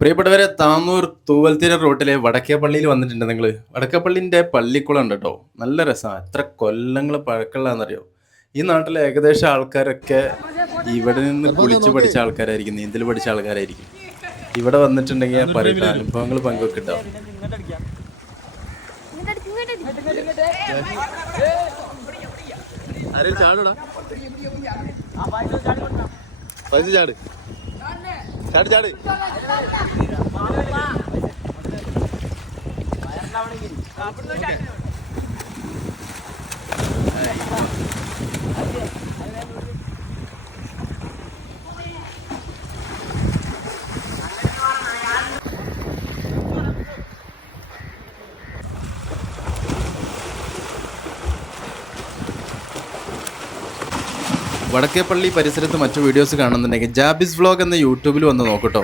പ്രിയപ്പെട്ടവരെ, താന്നൂർ തൂവൽത്തിര റോട്ടിലെ വടക്കേപ്പള്ളിയിൽ വന്നിട്ടുണ്ട് നിങ്ങൾ. വടക്കേപ്പള്ളിൻ്റെ പള്ളിക്കുളം ഉണ്ട് കേട്ടോ. നല്ല രസമാണ്. എത്ര കൊല്ലങ്ങൾ പഴക്കമുള്ളതെന്നറിയോ? ഈ നാട്ടിലെ ഏകദേശം ആൾക്കാരൊക്കെ ഇവിടെ നിന്ന് കുളിച്ച് പഠിച്ച ആൾക്കാരായിരിക്കും, നീന്തൽ പഠിച്ച ആൾക്കാരായിരിക്കും. ഇവിടെ വന്നിട്ടുണ്ടെങ്കിൽ പറയുന്ന അനുഭവങ്ങൾ പങ്കുവെക്കുണ്ടാവും. ചാട് ചാട് ചാട്. വടക്കേപ്പള്ളി പരിസരത്ത് മറ്റു വീഡിയോസ് കാണുന്നുണ്ടെങ്കിൽ ജാബിസ് വ്ലോഗ് എന്ന യൂട്യൂബിൽ വന്ന് നോക്കട്ടോ.